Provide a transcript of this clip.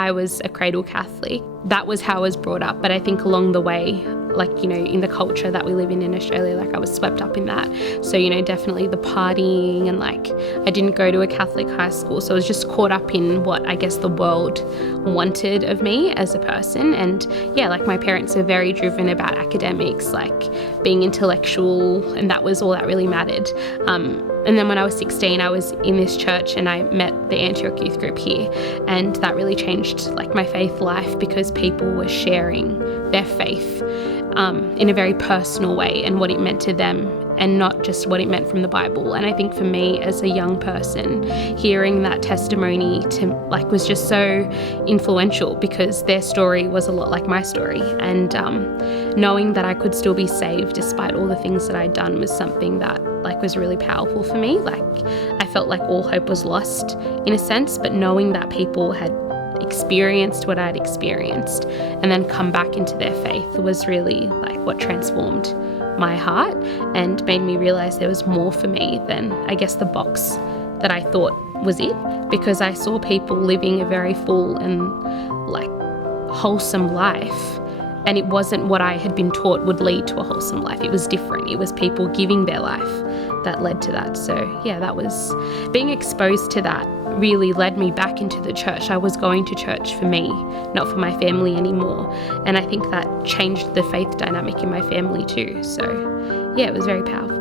I was a cradle Catholic. That was how I was brought up. But I think along the way, like, you know, in the culture that we live in Australia, like I was swept up in that. So, you know, definitely the partying and like I didn't go to a Catholic high school. So I was just caught up in what I guess the world wanted of me as a person. And yeah, like my parents are very driven about academics, like being intellectual, and that was all that really mattered. And then when I was 16, I was in this church and I met the Antioch youth group here, and that really changed like my faith life because people were sharing their faith in a very personal way and what it meant to them, and not just what it meant from the Bible. And I think for me as a young person, hearing that testimony was just so influential because their story was a lot like my story. And knowing that I could still be saved despite all the things that I'd done was something that was really powerful for me. Like I felt like all hope was lost in a sense, but knowing that people had experienced what I'd experienced and then come back into their faith was really like what transformed my heart and made me realize there was more for me than I guess the box that I thought was it, because I saw people living a very full and like wholesome life, and it wasn't what I had been taught would lead to a wholesome life. It was different. It was people giving their life that led to that. So yeah, that was being exposed to that really led me back into the church. I was going to church for me, not for my family anymore. And I think that changed the faith dynamic in my family too. So yeah, it was very powerful.